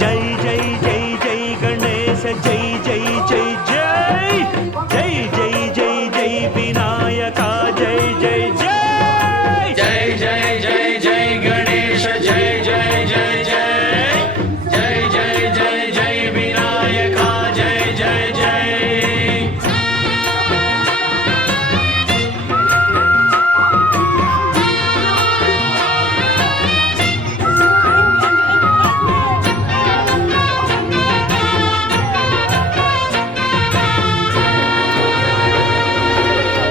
జై జై జై జై గణేశ జై జై జై జై జై జై జై జై వినాయక జై జై జై జై జై జై జై గణేశ జై జై జై జై జై జై జై జై వినాయక జై జై జై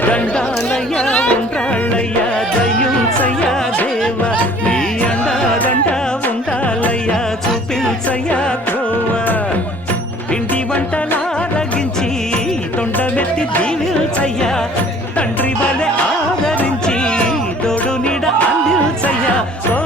దండాలయ ఉండ్రాళ్ళయ్య దయుంచయ్య దేవ నీ అండాదండ ఉండాలయ్య చూపించయ్య త్రోవ పిండి వంటలారగించి తొండమెత్తి దీవిల్చయ్య తండ్రి వలె ఆదరించి తోడు నీడ అందిల్చయ్య ఓ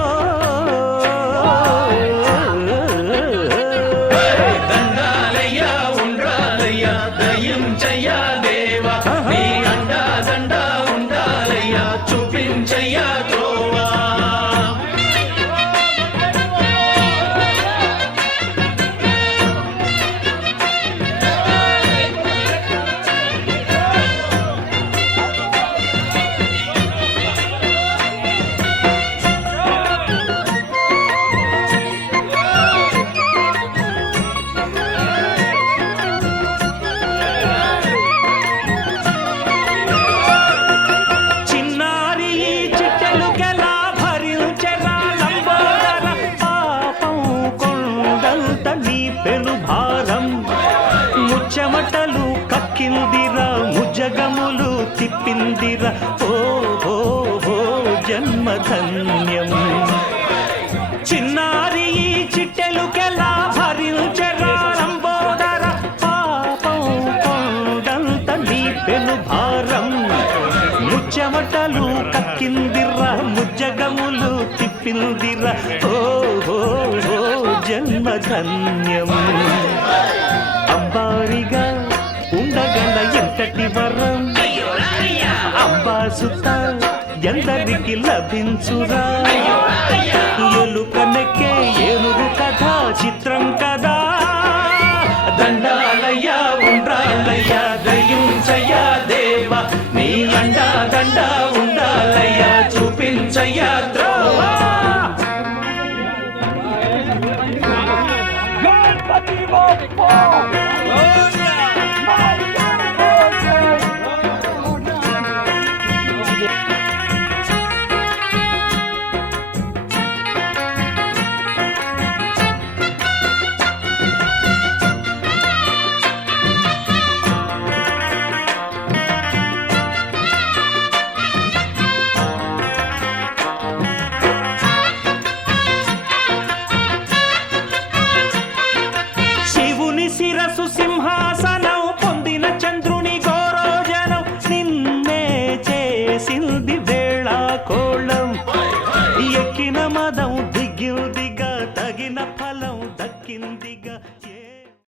దండాలయ్య ఉండ్రాలయ్య దయించయ్య దేవ నీ అండా దండ ఉండాలయ్య చూపించయ్య త్రోవా చిన్నారి ఈ చిట్టెలుకెలా భరించెరా లంబోదర పాపం కొండంత నీ పెను భారం ముచ్చమటలు కక్కిందిరా ముజగములు తిప్పిందిరా ఓ ఓ ఓ జన్మధన్యం చిన్నారి ఈ చిట్టెలుకెలా భరించెరా లంబోదర పాపం కొండంత నీ పెను భారం ముచ్చమటలు కక్కిందిరా ముజ్జగములు తిప్పిందిరా ఓ ఓ ఓ జన్మధన్యం అంబారిగా ఉండగల ఎంతటి వరం అంబా సుత ఎందరికి లభించురా ఎలుకనెక్కే ఏనుగు కథ చిత్రం కదా దండాలయ్య ఉండ్రాళ్ళయ్య దయించయ్య దేవ నీ అండా దండ ఉండాలయ్య చూపించయ్య త్రోవా శివుని శిరసు సింహాసనం పొందిన చంద్రుని గౌరోజనం నిన్నే చేసింది వేళా కోళం ఎక్కిన మదం దిగిందిగా తగిన ఫలం దక్కిందిగా